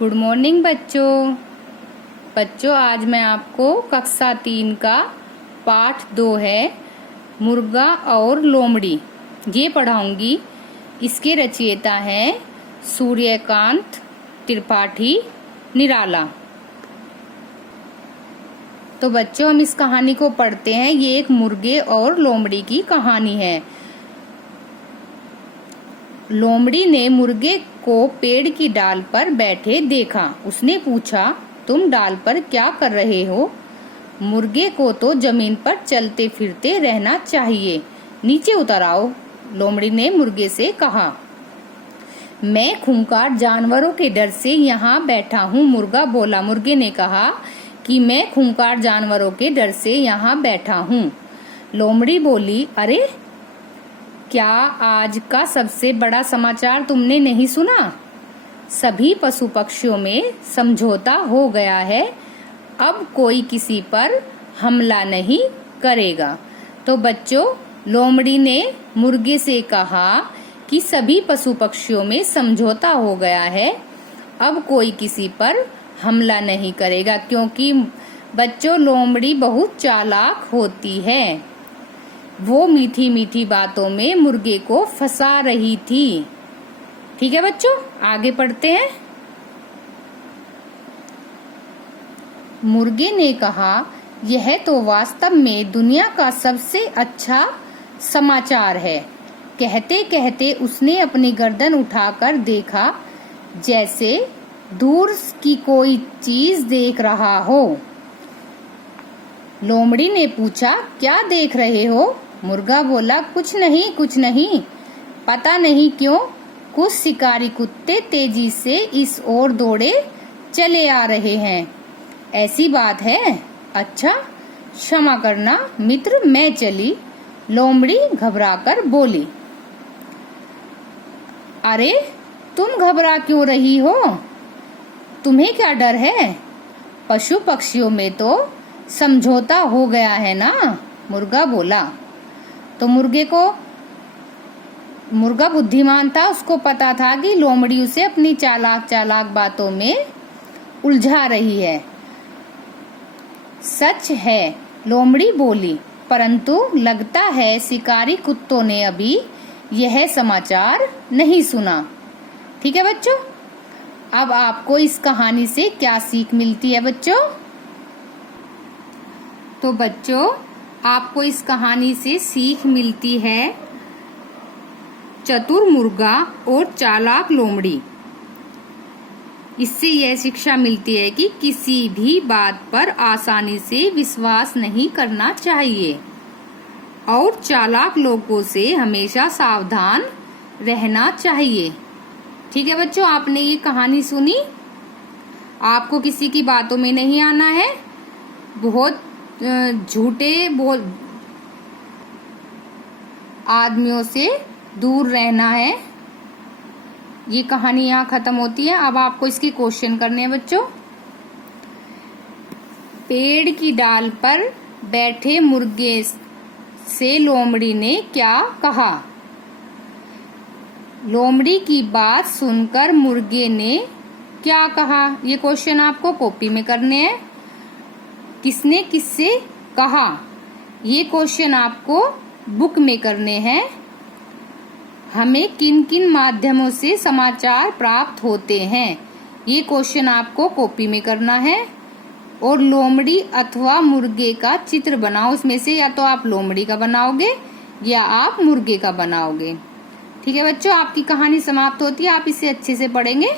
Good morning बच्चों। आज मैं आपको कक्षा 3 का पाठ 2 है मुर्गा और लोमड़ी ये पढ़ाऊंगी। इसके रचयिता हैं सूर्यकांत त्रिपाठी निराला। तो बच्चों हम इस कहानी को पढ़ते हैं। ये एक मुर्गे और लोमड़ी की कहानी है। लोमड़ी ने मुर्गे को पेड़ की डाल पर बैठे देखा। उसने पूछा, तुम डाल पर क्या कर रहे हो? मुर्गे को तो जमीन पर चलते फिरते रहना चाहिए, नीचे उतर आओ। लोमड़ी ने मुर्गे से कहा। मैं खूंखार जानवरों के डर से यहाँ बैठा हूँ, मुर्गा बोला। मुर्गे ने कहा कि मैं खूंखार जानवरों के डर से यहाँ बैठा हूँ। लोमड़ी बोली, अरे क्या आज का सबसे बड़ा समाचार तुमने नहीं सुना? सभी पशु पक्षियों में समझौता हो गया है, अब कोई किसी पर हमला नहीं करेगा। तो बच्चों लोमड़ी ने मुर्गे से कहा कि सभी पशु पक्षियों में समझौता हो गया है, अब कोई किसी पर हमला नहीं करेगा। क्योंकि बच्चों लोमड़ी बहुत चालाक होती है, वो मीठी मीठी बातों में मुर्गे को फंसा रही थी। ठीक है बच्चों, आगे पढ़ते हैं। मुर्गे ने कहा, यह तो वास्तव में दुनिया का सबसे अच्छा समाचार है। कहते कहते उसने अपनी गर्दन उठाकर देखा, जैसे दूर की कोई चीज देख रहा हो। लोमड़ी ने पूछा, क्या देख रहे हो? मुर्गा बोला, कुछ नहीं। पता नहीं क्यों कुछ शिकारी कुत्ते तेजी से इस ओर दौड़े चले आ रहे हैं। ऐसी बात है? अच्छा, क्षमा करना मित्र, मैं चली। लोमड़ी घबराकर बोली। अरे तुम घबरा क्यों रही हो? तुम्हें क्या डर है? पशु पक्षियों में तो समझौता हो गया है ना, मुर्गा बोला। तो मुर्गा बुद्धिमान था, उसको पता था कि लोमड़ी उसे अपनी चालाक बातों में उलझा रही है। सच है, लोमड़ी बोली, परंतु लगता है शिकारी कुत्तों ने अभी यह समाचार नहीं सुना। ठीक है बच्चों, अब आपको इस कहानी से क्या सीख मिलती है बच्चों? तो बच्चों आपको इस कहानी से सीख मिलती है चतुर मुर्गा और चालाक लोमड़ी। इससे यह शिक्षा मिलती है कि किसी भी बात पर आसानी से विश्वास नहीं करना चाहिए और चालाक लोगों से हमेशा सावधान रहना चाहिए। ठीक है बच्चों, आपने ये कहानी सुनी। आपको किसी की बातों में नहीं आना है, बहुत झूठे आदमियों से दूर रहना है। ये कहानी यहाँ खत्म होती है। अब आपको इसके क्वेश्चन करने हैं बच्चों। पेड़ की डाल पर बैठे मुर्गे से लोमड़ी ने क्या कहा? लोमड़ी की बात सुनकर मुर्गे ने क्या कहा? ये क्वेश्चन आपको कॉपी में करने हैं। किसने किससे कहा? ये क्वेश्चन आपको बुक में करने हैं। हमें किन किन माध्यमों से समाचार प्राप्त होते हैं, ये क्वेश्चन आपको कॉपी में करना है। और लोमड़ी अथवा मुर्गे का चित्र बनाओ। इसमें से या तो आप लोमड़ी का बनाओगे या आप मुर्गे का बनाओगे। ठीक है बच्चों, आपकी कहानी समाप्त होती है। आप इसे अच्छे से पढ़ेंगे।